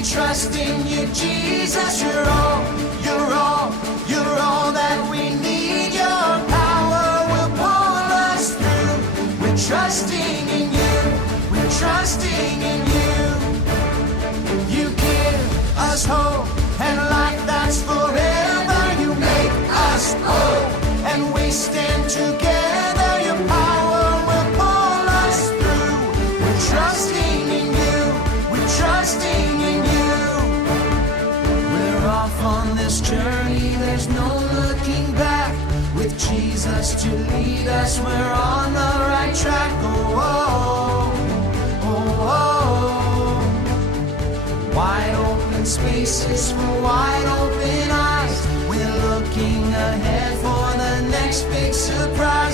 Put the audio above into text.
We trust in you, Jesus. You're all, you're all, you're all that we need. Your power will pull us through. We're trusting in you. We're trusting in you. You give us hope and life that's forever. You make us whole, and we stand together. Your power will pull us through. We're trusting in you. We're trusting in you. We're off on this journey. There's no looking back. With Jesus to lead us, we're on the right track. Oh, oh, oh, oh. Wide open spaces for wide open eyes. We're looking ahead for the next big surprise.